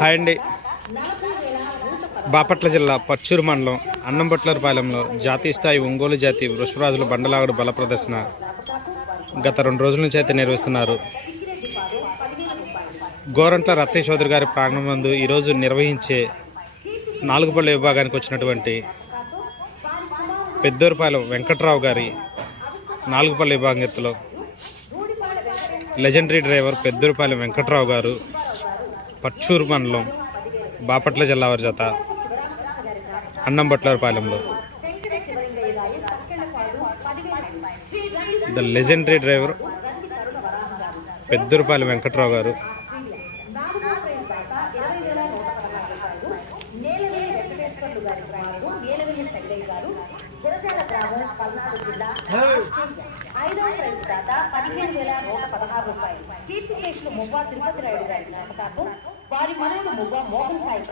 Hi అండి. బాపట్ల జిల్లా పర్చూరు మండలం అన్నంబొట్లపాలెంలో జాతీయ స్థాయి ఒంగోలు జాతి వృషభరాజుల బండలాగుడు బల ప్రదర్శన గత 2 రోజుల నుంచి అయితే నిర్వహిస్తున్నారు. గోరంట్ల రత్న చౌదరి గారి ప్రాంగణం నందు ఈరోజు నిర్వహించే 4 పళ్ళ విభాగానికి వచ్చినటువంటి పెద్దూరుపాలెం వెంకట్రావు గారి 4 పళ్ళ విభాగం ఎత్తులో లెజెండరీ డ్రైవర్ పెద్దూరుపాలెం వెంకట్రావు గారు పర్చూరు మండలం బాపట్ల జిల్లా వారి జత అన్నంబొట్లపాలెంలో ద లెజెండరీ డ్రైవర్ పెద్దూరుపాలెం వెంకట్రావు గారు కీర్తి కేసులు మువ్వా తిరుపతి రాయుడు గారి జ్ఞాపకార్థం వారి మనవడు మువ్వా మోహన్ సాయి